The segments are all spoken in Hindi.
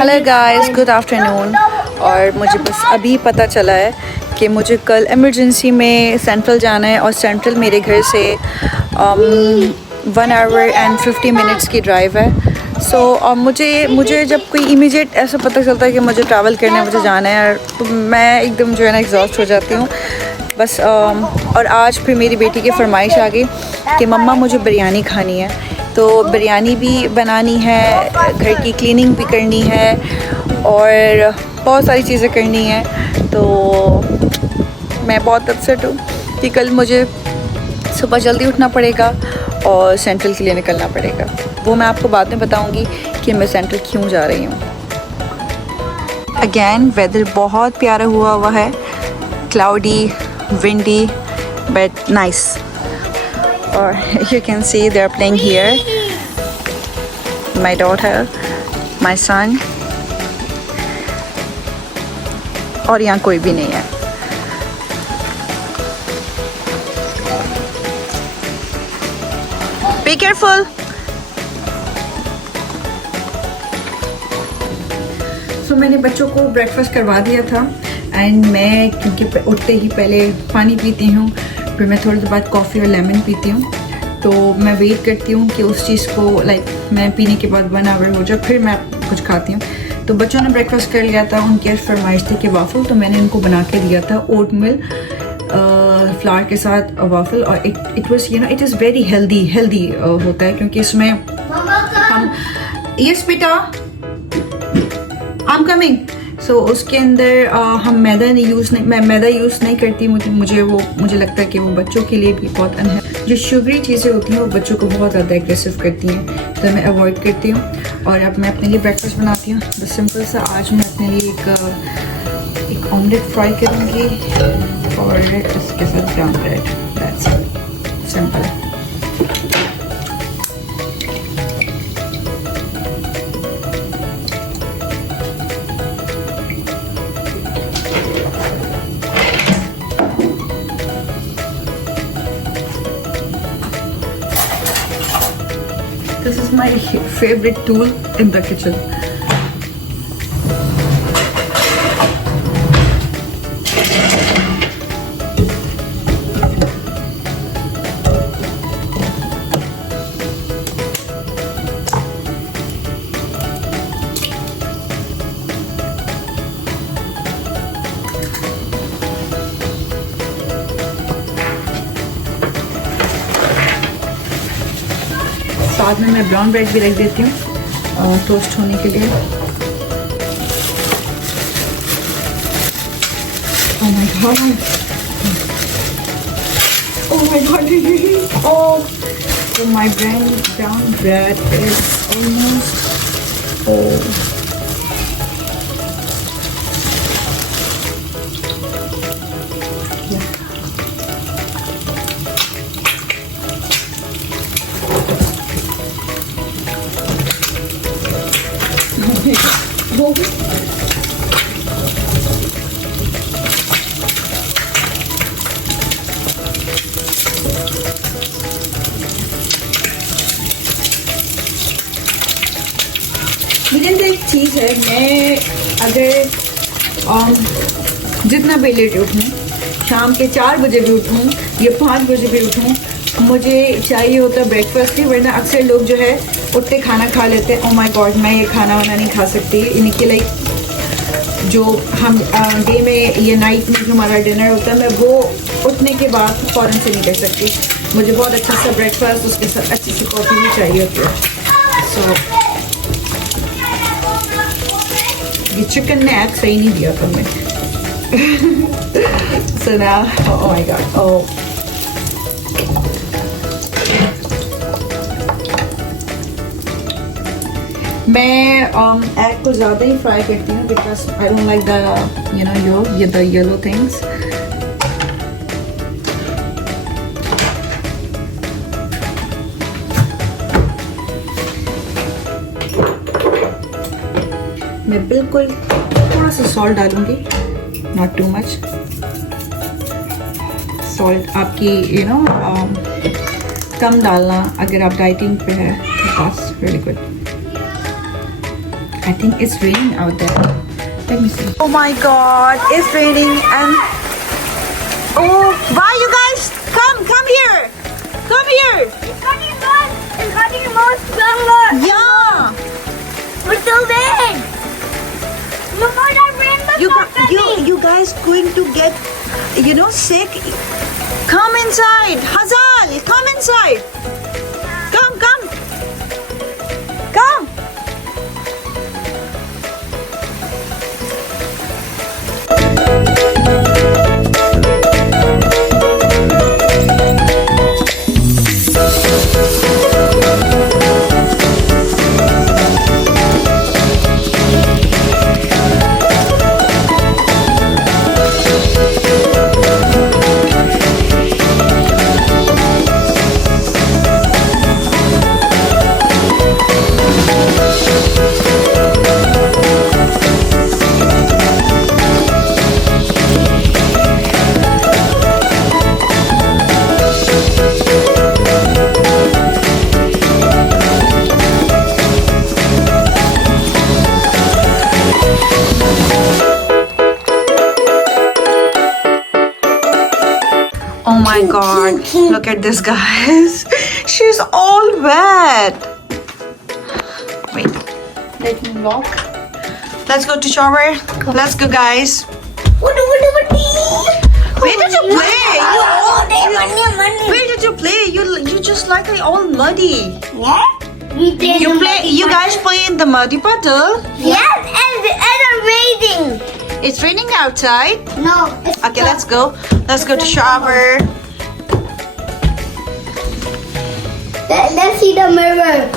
Hello guys, good afternoon. और मुझे बस अभी पता चला है कि मुझे कल इमरजेंसी में सेंट्रल जाना है और सेंट्रल मेरे घर से 1 आवर एंड 50 मिनट्स की ड्राइव है। सो मुझे जब कोई इमीडिएट ऐसा पता चलता है कि मुझे ट्रैवल करना है, मुझे जाना है, तो मैं एकदम जो है ना एग्जॉस्ट हो जाती हूँ बस। और आज फिर मेरी बेटी की फरमाइश आ गई कि मम्मा मुझे बिरयानी खानी है, तो बिरयानी भी बनानी है, घर की क्लीनिंग भी करनी है और बहुत सारी चीज़ें करनी है। तो मैं बहुत अपसेट हूँ कि कल मुझे सुबह जल्दी उठना पड़ेगा और सेंट्रल के लिए निकलना पड़ेगा। वो मैं आपको बाद में बताऊँगी कि मैं सेंट्रल क्यों जा रही हूँ। अगेन वेदर बहुत प्यारा हुआ है, cloudy, windy but nice. Or you can see they are playing here. My daughter, my son, और यहाँ कोई भी नहीं है। Be careful. So मैंने बच्चों को ब्रेकफास्ट करवा दिया था एंड मैं क्योंकि उठते ही पहले पानी पीती हूँ, फिर मैं थोड़ी देर बाद कॉफ़ी और लेमन पीती हूँ, तो मैं वेट करती हूँ कि उस चीज़ को मैं पीने के बाद 1 आवर हो जाए, फिर मैं कुछ खाती हूँ। तो बच्चों ने ब्रेकफास्ट कर लिया था, उनकी फरमाइश थी कि वाफ़ल, तो मैंने उनको बना के दिया था ओट मिल फ्लावर के साथ वाफ़ल। और it was it is very healthy होता है क्योंकि इसमें हम यस बेटा आई एम कमिंग। सो उसके अंदर हम मैदा यूज़ नहीं करती। मुझे लगता है कि वो बच्चों के लिए भी बहुत अनहेल्दी, जो शुगरी चीज़ें होती हैं वो बच्चों को बहुत ज़्यादा एग्रेसिव करती हैं, तो मैं अवॉइड करती हूँ। और अब मैं अपने लिए ब्रेकफास्ट बनाती हूँ बस सिंपल सा। आज मैं अपने लिए एक ऑमलेट फ्राई करूँगी और इसके साथ brown bread. That's simple. This is my favorite tool in the kitchen. साथ में मैं ब्राउन ब्रेड भी रख देती हूँ टोस्ट होने के लिए। Oh my god! Oh my god! Oh, so my brown bread is almost oh. लेकिन तो एक चीज़ है, मैं अगर जितना भी लेट उठूँ, शाम के 4 बजे भी उठूँ या 5 बजे भी उठूँ, मुझे चाहिए होता ब्रेकफास्ट ही। वरना अक्सर लोग जो है उठते खाना खा लेते हैं। ओ माय गॉड, मैं ये खाना वाना नहीं खा सकती। इनके जो हम डे में या नाइट में जो हमारा डिनर होता है, मैं वो उठने के बाद फ़ौरन से नहीं कर सकती। मुझे बहुत अच्छा सा ब्रेकफास्ट, उसके साथ अच्छी सी कॉफ़ी भी चाहिए होती है। सो ये चिकन ने एग सही नहीं दिया तुमने। So now oh my God, oh मैं एग को ज़्यादा ही फ्राई करती हूँ because I don't like the yellow things. मैं बिल्कुल थोड़ा सा सॉल्ट डालूंगी, नॉट टू मच। सॉल्ट आपकी कम डालना अगर आप डाइटिंग पे है। Really good. I think it's raining out there. Let me see. Oh my God, it's raining and oh, why you guys come here, come here. It's getting more stronger. Yeah, We're so big. Look at that rainbow. you guys going to get sick. Come inside, Hazal. Come inside. Come. Oh my God, look at this, guys. She's all wet. Wait, let me lock. Let's go to shower. Let's go, guys. Where did you play? Where did you play? You just like all muddy. Yeah? You guys play in the muddy puddle? Yes, and it's raining. It's raining outside. No. Okay, let's go. Let's go to shower. Let's see the mirror.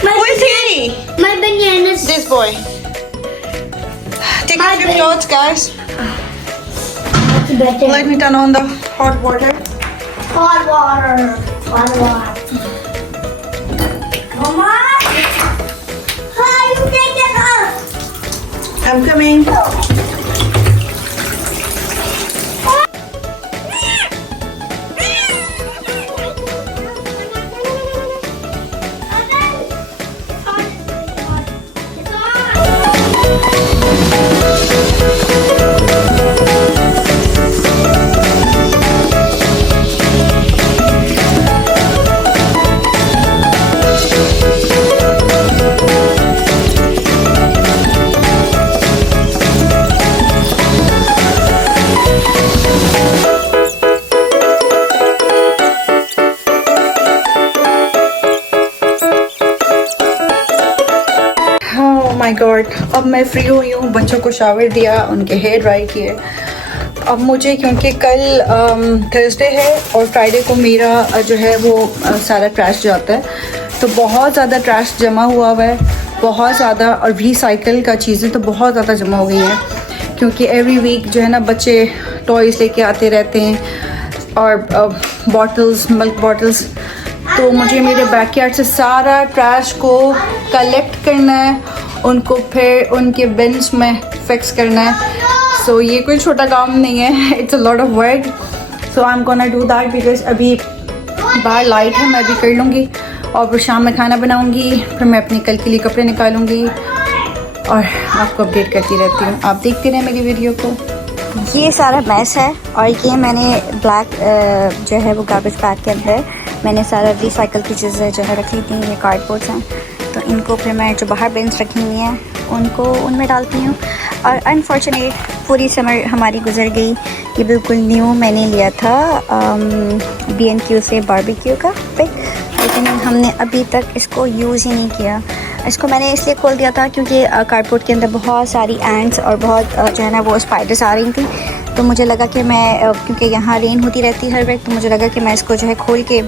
Who is he? My bananas. This boy. Take off your clothes, guys. Better. Let me turn on the hot water. Hot water. Hot water. Mama. How you take it off? I'm coming. My God, अब मैं फ्री हुई हूँ, बच्चों को शावर दिया, उनके हेयर ड्राई किए। अब मुझे, क्योंकि कल थर्सडे है और फ्राइडे को मेरा जो है वो सारा ट्रैश जाता है, तो बहुत ज़्यादा ट्रैश जमा हुआ है, बहुत ज़्यादा, और रिसाइकल का चीज़ें तो बहुत ज़्यादा जमा हो गई हैं, क्योंकि एवरी वीक जो है ना बच्चे टॉयज़ लेके आते रहते हैं और बॉटल्स, मिल्क बॉटल्स, तो मुझे मेरे बैकयार्ड से सारा ट्रैश को कलेक्ट करना है, उनको फिर उनके बिन्स में फिक्स करना है। सो ये कोई छोटा काम नहीं है, it's a lot of work. So I am gonna do that because अभी बाहर लाइट है, मैं भी कर लूँगी और फिर शाम में खाना बनाऊँगी, फिर मैं अपने कल के लिए कपड़े निकालूँगी और आपको अपडेट करती रहती हूँ। आप देखते रहें मेरी वीडियो को। ये सारा मैस है और ये मैंने ब्लैक जो है वो गार्बेज बैग के अंदर मैंने सारा रिसाइकल की चीज़ें जो है रख ली थी। ये कार्डबोर्ड्स हैं, तो इनको फिर मैं जो बाहर बिन्स रखी हुई हैं उनको उनमें डालती हूँ। और अनफॉर्चुनेट पूरी समर हमारी गुजर गई। ये बिल्कुल न्यू मैंने लिया था B&Q से बारबेक्यू का पिक, लेकिन हमने अभी तक इसको यूज़ ही नहीं किया। इसको मैंने इसलिए खोल दिया था क्योंकि कार्डबोर्ड के अंदर बहुत सारी एंट्स और बहुत जो है ना वो स्पाइडर्स आ रही थी, तो मुझे लगा कि मैं क्योंकि यहाँ रेन होती रहती है हर वक्त, तो मुझे लगा कि मैं इसको जो है खोल के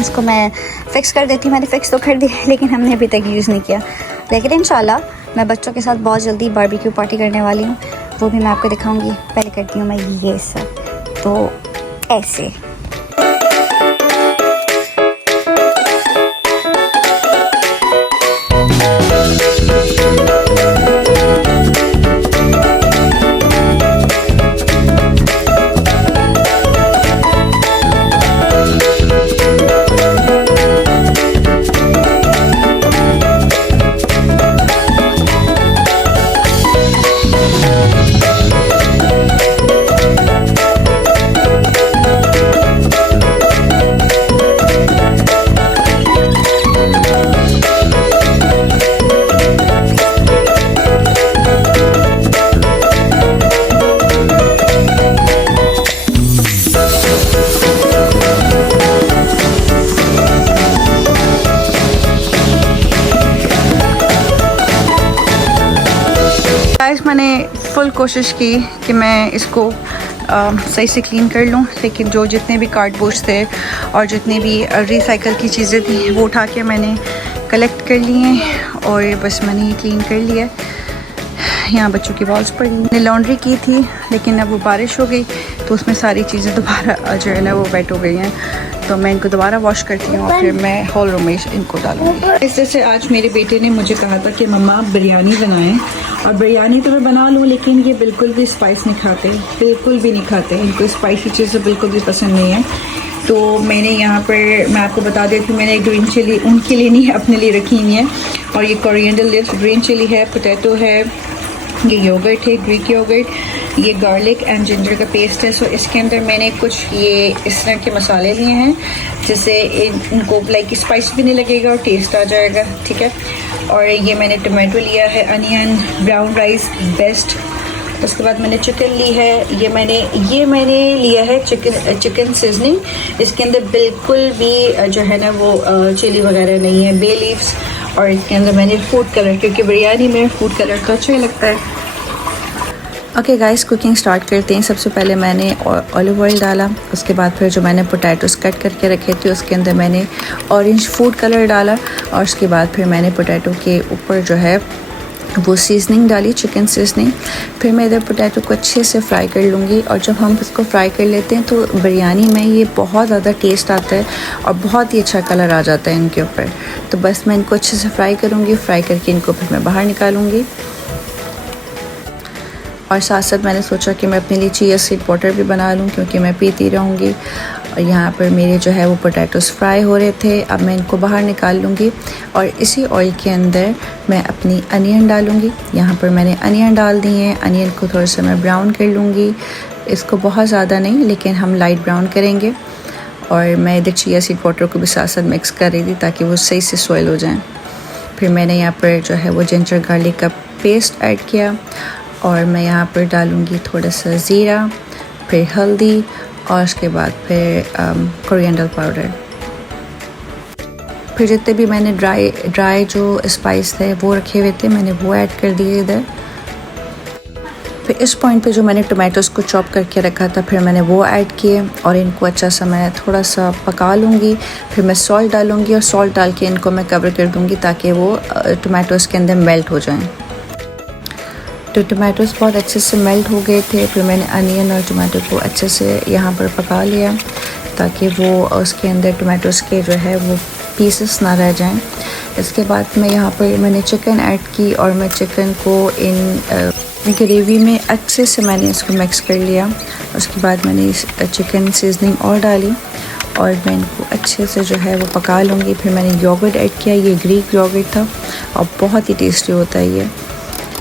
इसको मैं फ़िक्स कर देती हूँ। मैंने फ़िक्स तो कर दी लेकिन हमने अभी तक यूज़ नहीं किया, लेकिन इंशाल्लाह मैं बच्चों के साथ बहुत जल्दी बारबेक्यू पार्टी करने वाली हूँ, वो भी मैं आपको दिखाऊँगी। पहले करती हूँ मैं ये सब, तो ऐसे आज मैंने फुल कोशिश की कि मैं इसको सही से क्लीन कर लूँ, लेकिन जो जितने भी कार्डबोर्ड्स थे और जितनी भी रिसाइकल की चीज़ें थी वो उठा के मैंने कलेक्ट कर लिए और बस मैंने ये क्लीन कर लिया। यहाँ बच्चों की बॉल्स पड़ी, मैंने लॉन्ड्री की थी लेकिन अब वो बारिश हो गई तो उसमें सारी चीज़ें दोबारा जो है ना वो वेट हो गई हैं, तो मैं इनको दोबारा वॉश करती हूँ और फिर मैं हॉल रूम में इनको डालूँगी। इस तरह से आज मेरे बेटे ने मुझे कहा था कि मम्मा बिरयानी बनाएं, और बिरयानी तो मैं बना लूँ लेकिन ये बिल्कुल भी स्पाइस नहीं खाते, बिल्कुल भी नहीं खाते, इनको स्पाइसी चीज़ें बिल्कुल भी पसंद नहीं है। तो मैंने यहाँ पर, मैं आपको बता देती हूँ, मैंने ग्रीन चिली उनके लिए नहीं अपने लिए रखी हुई है, और ये कोरिएंडर लीव्स, ग्रीन चिली है, पोटैटो है, ये योगर्ट है, ग्रीक योगर्ट, ये गार्लिक एंड जिंजर का पेस्ट है। सो इसके अंदर मैंने कुछ ये इस तरह के मसाले लिए हैं जिससे इनको लाइक स्पाइस भी नहीं लगेगा और टेस्ट आ जाएगा, ठीक है। और ये मैंने टमाटो लिया है, अनियन, ब्राउन राइस बेस्ट। उसके बाद मैंने चिकन ली है, ये मैंने लिया है चिकन सीजनिंग। इसके अंदर बिल्कुल भी जो है ना वो चिली वगैरह नहीं है, बे लीव्स, और इसके अंदर मैंने फूड कलर, क्योंकि बिरयानी में फूड कलर तो अच्छा ही लगता है। ओके गाइस, कुकिंग स्टार्ट करते हैं। सबसे पहले मैंने ऑलिव ऑयल डाला, उसके बाद फिर जो मैंने पोटैटोस कट करके रखे थे उसके अंदर मैंने ऑरेंज फूड कलर डाला, और उसके बाद फिर मैंने पोटैटो के ऊपर जो है वो सीजनिंग डाली, चिकन सीजनिंग। फिर मैं इधर पोटैटो को अच्छे से फ्राई कर लूँगी, और जब हम इसको फ्राई कर लेते हैं तो बिरयानी में ये बहुत ज़्यादा टेस्ट आता है और बहुत ही अच्छा कलर आ जाता है इनके ऊपर। तो बस मैं इनको अच्छे से फ्राई करूँगी, फ्राई करके इनको फिर मैं बाहर निकालूँगी। और साथ साथ मैंने सोचा कि मैं अपने लिए चिया सीड वाटर भी बना लूँ, क्योंकि मैं पीती रहूँगी। और यहाँ पर मेरे जो है वो पोटैटोस फ्राई हो रहे थे, अब मैं इनको बाहर निकाल लूँगी और इसी ऑयल के अंदर मैं अपनी अनियन डालूँगी। यहाँ पर मैंने अनियन डाल दी हैं, अनियन को थोड़ा सा मैं ब्राउन कर लूँगी, इसको बहुत ज़्यादा नहीं लेकिन हम लाइट ब्राउन करेंगे। और मैं इधर चिया सीड वाटर को भी साथ साथ मिक्स कर रही थी ताकि वो सही से सॉइल हो जाएँ। फिर मैंने यहाँ पर जो है वो जिंजर गार्लिक का पेस्ट ऐड किया, और मैं यहाँ पर डालूँगी थोड़ा सा ज़ीरा, फिर हल्दी, और उसके बाद फिर कोरिएंडर पाउडर। फिर जितने भी मैंने ड्राई जो स्पाइस थे वो रखे हुए थे मैंने वो ऐड कर दिए इधर। फिर इस पॉइंट पे जो मैंने टोमेटोज़ को चॉप करके रखा था फिर मैंने वो ऐड किए, और इनको अच्छा सा मैं थोड़ा सा पका लूँगी। फिर मैं सॉल्ट डालूँगी और सॉल्ट डाल के इनको मैं कवर कर दूँगी ताकि वो टोमेटोज़ के अंदर मेल्ट हो जाएँ। तो टमाटोज़ बहुत अच्छे से मेल्ट हो गए थे। फिर मैंने अनियन और टमाटो को अच्छे से यहाँ पर पका लिया ताकि वो उसके अंदर टमाटोज़ के जो है वो पीसेस ना रह जाएं। इसके बाद मैं यहाँ पर मैंने चिकन ऐड की, और मैं चिकन को इन ग्रेवी में अच्छे से मैंने इसको मिक्स कर लिया। उसके बाद मैंने चिकन सीजनिंग और डाली, और मैं इनको अच्छे से जो है वो पका लूँगी। फिर मैंने योगर्ट ऐड किया, ये ग्रीक योगर्ट था और बहुत ही टेस्टी होता है ये।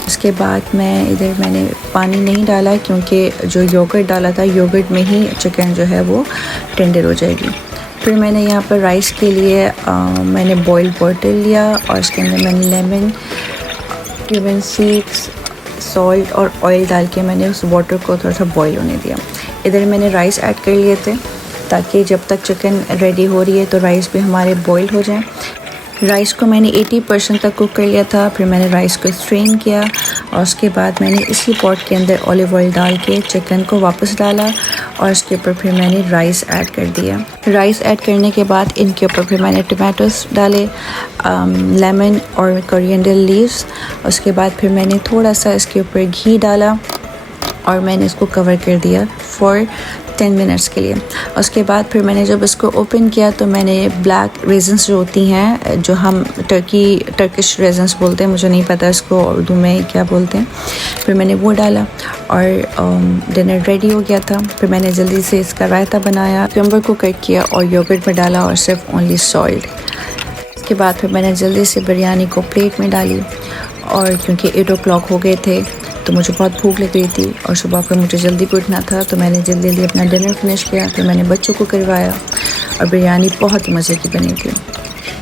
उसके बाद मैंने पानी नहीं डाला क्योंकि जो योगर्ट डाला था योगर्ट में ही चिकन जो है वो टेंडर हो जाएगी। फिर मैंने यहाँ पर राइस के लिए मैंने बॉइल्ड वाटर लिया, और उसके अंदर मैंने लेमन, क्यूमिन सीड्स, सॉल्ट और ऑयल डाल के मैंने उस वाटर को थोड़ा सा बॉईल होने दिया। इधर मैंने राइस ऐड कर लिए थे ताकि जब तक चिकन रेडी हो रही है तो राइस भी हमारे बॉईल हो जाए। राइस को मैंने 80% तक कुक कर लिया था। फिर मैंने राइस को स्ट्रेन किया, और उसके बाद मैंने इसी पॉट के अंदर ऑलिव ऑयल डाल के चिकन को वापस डाला, और उसके ऊपर फिर मैंने राइस ऐड कर दिया। राइस ऐड करने के बाद इनके ऊपर फिर मैंने टमाटोस डाले, लेमन और कोरिएंडर लीव्स। उसके बाद फिर मैंने थोड़ा सा इसके ऊपर घी डाला, और मैंने इसको कवर कर दिया फॉर 10 मिनट्स के लिए। उसके बाद फिर मैंने जब इसको ओपन किया तो मैंने ब्लैक रेजन्स जो होती हैं, जो हम टर्किश रेजन्स बोलते हैं, मुझे नहीं पता इसको उर्दू में क्या बोलते हैं, फिर मैंने वो डाला, और डिनर रेडी हो गया था। फिर मैंने जल्दी से इसका रायता बनाया, क्यूम्बर को कट किया और योगर्ट में डाला, और सिर्फ ओनली सॉल्ट। उसके बाद फिर मैंने जल्दी से बिरयानी को प्लेट में डाली, और क्योंकि 8 o'clock हो गए थे तो मुझे बहुत भूख लग रही थी, और सुबह फिर मुझे जल्दी भी उठना था, तो मैंने जल्दी अपना डिनर फिनिश किया। फिर मैंने बच्चों को करवाया, और बिरयानी बहुत ही मज़े की बनी थी।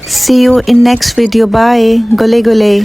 See you in next video, bye, गोले गोले।